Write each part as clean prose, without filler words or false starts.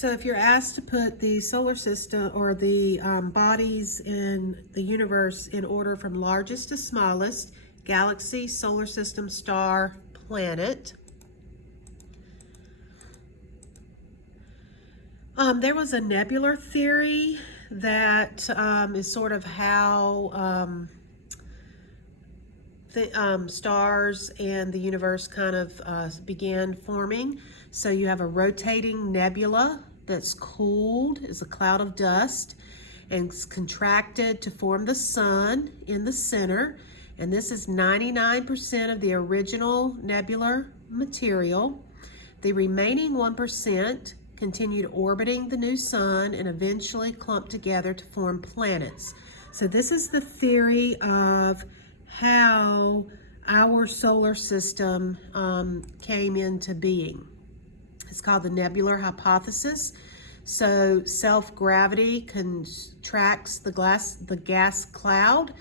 So if you're asked to put the solar system or the bodies in the universe in order from largest to smallest, galaxy, solar system, star, planet, there was a nebular theory that is sort of how stars and the universe kind of began forming. So you have a rotating nebula that's cooled, is a cloud of dust, and it's contracted to form the sun in the center. And this is 99% of the original nebular material. The remaining 1% continued orbiting the new sun and eventually clumped together to form planets. So this is the theory of how our solar system came into being. It's called the nebular hypothesis. So self-gravity contracts the gas cloud,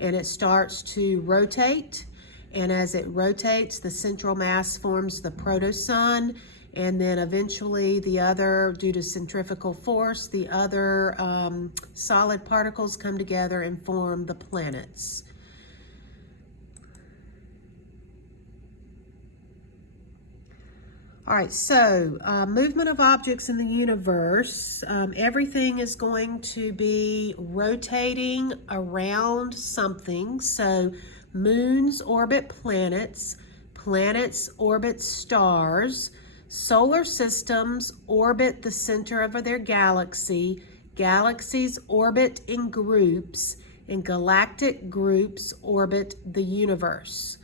and it starts to rotate. And as it rotates, the central mass forms the protosun, and then eventually the other, due to centrifugal force, the other solid particles come together and form the planets. All right, so movement of objects in the universe, everything is going to be rotating around something. So moons orbit planets, planets orbit stars, solar systems orbit the center of their galaxy, galaxies orbit in groups, and galactic groups orbit the universe.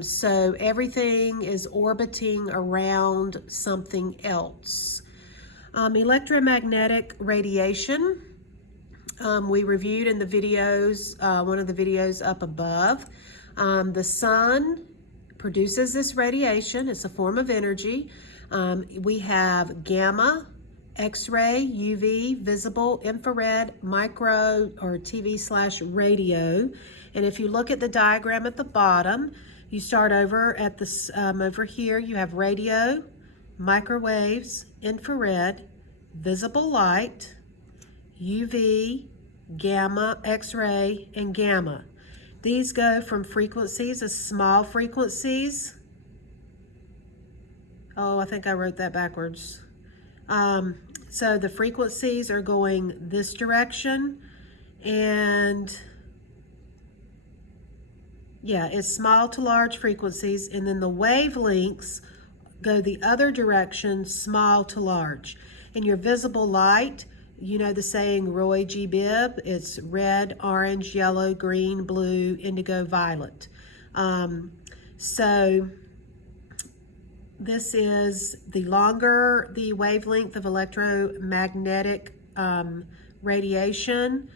So everything is orbiting around something else. Electromagnetic radiation, we reviewed in the videos, one of the videos up above. The sun produces this radiation. It's a form of energy. We have gamma, X-ray, UV, visible, infrared, micro, or TV/radio. And if you look at the diagram at the bottom, you start over at this over here. You have radio, microwaves, infrared, visible light, UV, gamma, X-ray, and gamma. These go from frequencies as small frequencies. Oh, I think I wrote that backwards. So the frequencies are going this direction, and yeah, it's small to large frequencies, and then the wavelengths go the other direction, small to large. And your visible light, you know the saying Roy G. Bibb, it's red, orange, yellow, green, blue, indigo, violet. So this is the longer the wavelength of electromagnetic radiation,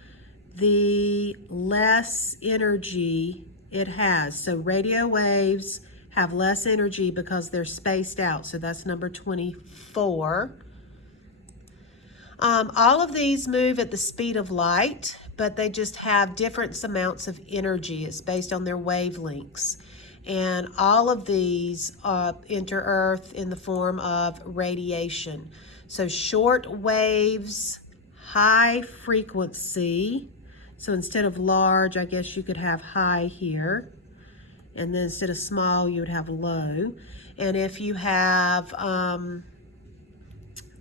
the less energy it has. So radio waves have less energy because they're spaced out. So that's number 24. All of these move at the speed of light, but they just have different amounts of energy. It's based on their wavelengths. And all of these enter Earth in the form of radiation. So short waves, high frequency. So instead of large, I guess you could have high here. And then instead of small, you would have low. And if you have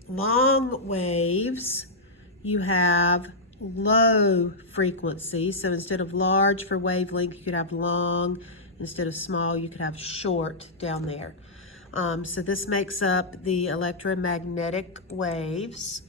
long waves, you have low frequency. So instead of large for wavelength, you could have long. Instead of small, you could have short down there. So this makes up the electromagnetic waves.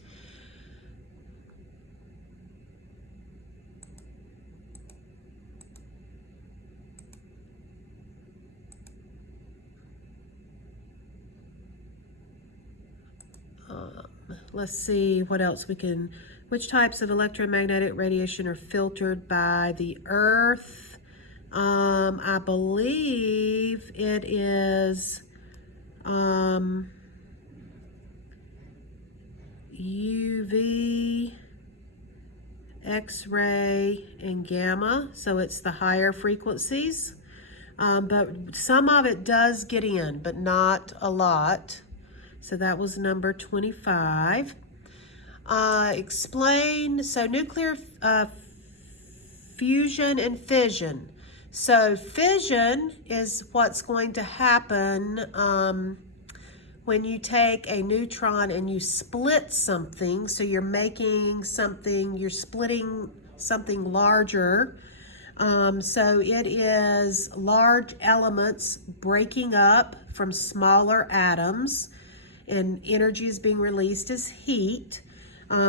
Let's see what else we can, which types of electromagnetic radiation are filtered by the Earth? I believe it is UV, X-ray, and gamma. So it's the higher frequencies. But some of it does get in, but not a lot. So that was number 25. Explain, so nuclear fusion and fission. So fission is what's going to happen when you take a neutron and you split something. So you're making something, you're splitting something larger. So it is large elements breaking up from smaller atoms, and energy is being released as heat.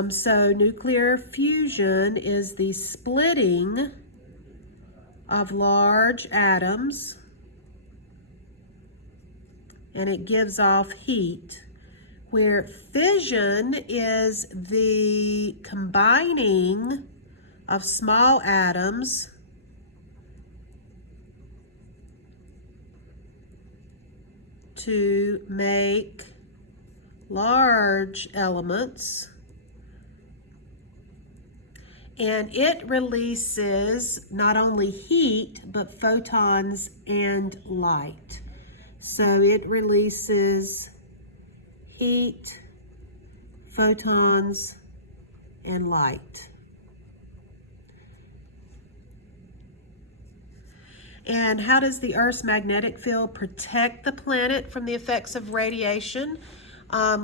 So nuclear fusion is the splitting of large atoms, and it gives off heat, where fission is the combining of small atoms to make large elements, and it releases not only heat but photons and light. So it releases heat, photons, and light. And how does the Earth's magnetic field protect the planet from the effects of radiation?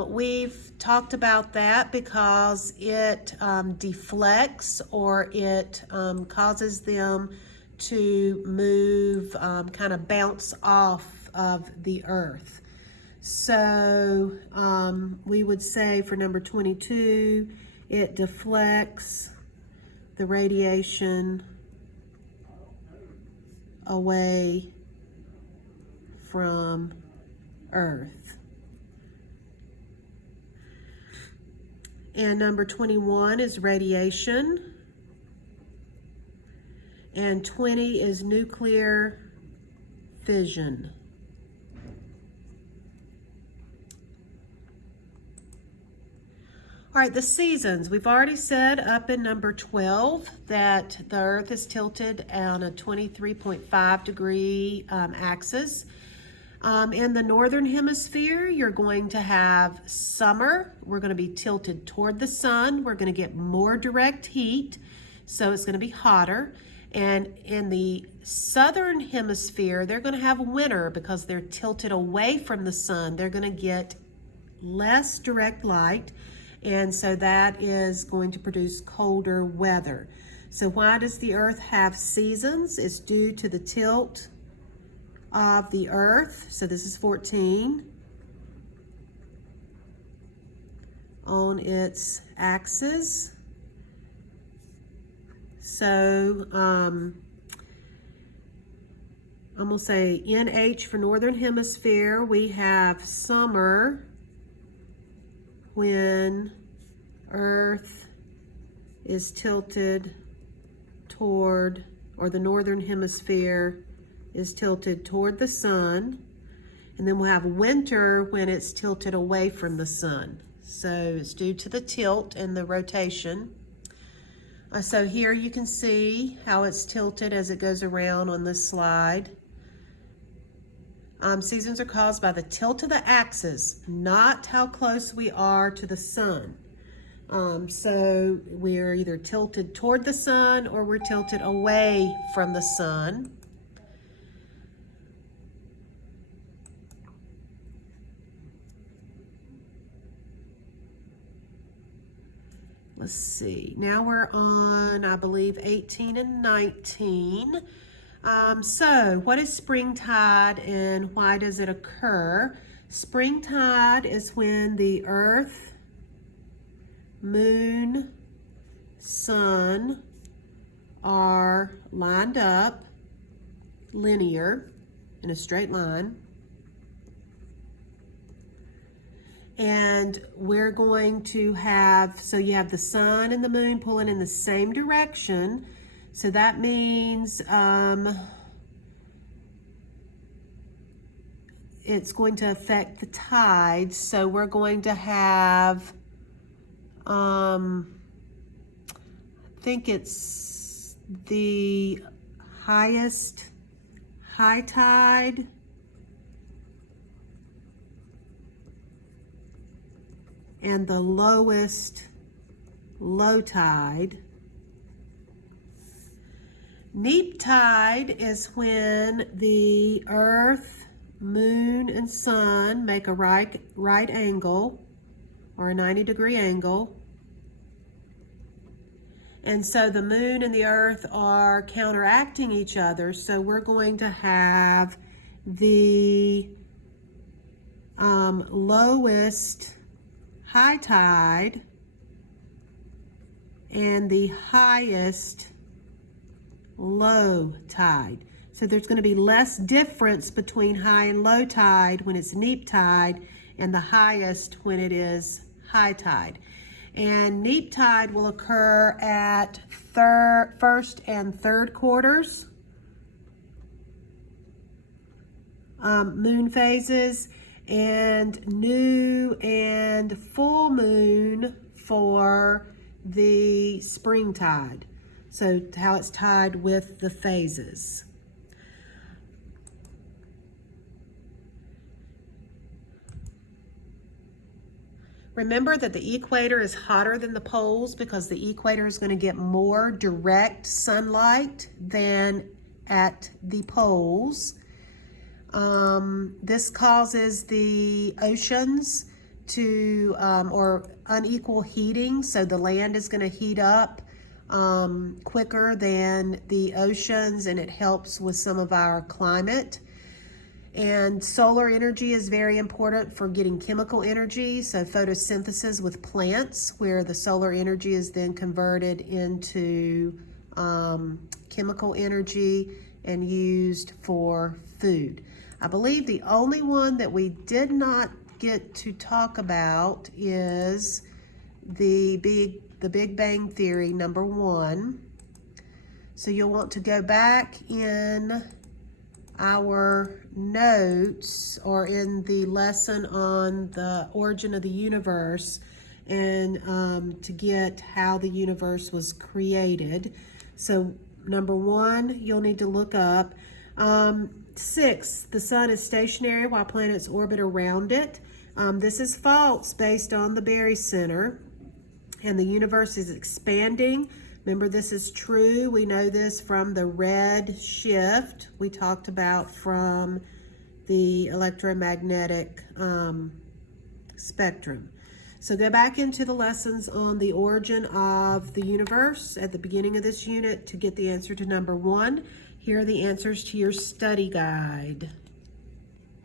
We've talked about that because it deflects, or it causes them to move, kind of bounce off of the Earth. So we would say for number 22, it deflects the radiation away from Earth. And number 21 is radiation. And 20 is nuclear fission. All right, the seasons. We've already said up in number 12 that the Earth is tilted on a 23.5 degree axis. In the northern hemisphere, you're going to have summer. We're going to be tilted toward the sun. We're going to get more direct heat, so it's going to be hotter. And in the southern hemisphere, they're going to have winter because they're tilted away from the sun. They're going to get less direct light, and so that is going to produce colder weather. So why does the Earth have seasons? It's due to the tilt of the Earth. So this is 14 on its axis. So I'm going to say NH for northern hemisphere. We have summer when Earth is tilted toward, or the northern hemisphere is tilted toward the sun. And then we'll have winter when it's tilted away from the sun. So it's due to the tilt and the rotation. So here you can see how it's tilted as it goes around on this slide. Seasons are caused by the tilt of the axis, not how close we are to the sun. So we're either tilted toward the sun or we're tilted away from the sun. Let's see, now we're on, I believe, 18 and 19. So what is springtide and why does it occur? Springtide is when the Earth, Moon, Sun are lined up, linear, in a straight line. And we're going to have, so you have the sun and the moon pulling in the same direction. So that means it's going to affect the tides. So we're going to have, I think it's the highest high tide and the lowest low tide. Neap tide is when the Earth, Moon, and Sun make a right angle, or a 90-degree angle. And so the Moon and the Earth are counteracting each other. So we're going to have the lowest high tide and the highest low tide. So there's going to be less difference between high and low tide when it's neap tide, and the highest when it is high tide. And neap tide will occur at first and third quarters, moon phases, and new and full moon for the spring tide. So how it's tied with the phases. Remember that the equator is hotter than the poles because the equator is going to get more direct sunlight than at the poles. This causes the oceans to, or unequal heating, so the land is going to heat up quicker than the oceans, and it helps with some of our climate. And solar energy is very important for getting chemical energy, so photosynthesis with plants, where the solar energy is then converted into chemical energy and used for food. I believe the only one that we did not get to talk about is the Big Bang Theory, number 1. So you'll want to go back in our notes or in the lesson on the origin of the universe and to get how the universe was created. So number 1, you'll need to look up. 6, the sun is stationary while planets orbit around it. This is false based on the barycenter, and the universe is expanding. Remember, this is true. We know this from the red shift we talked about from the electromagnetic spectrum. So go back into the lessons on the origin of the universe at the beginning of this unit to get the answer to number 1. Here are the answers to your study guide.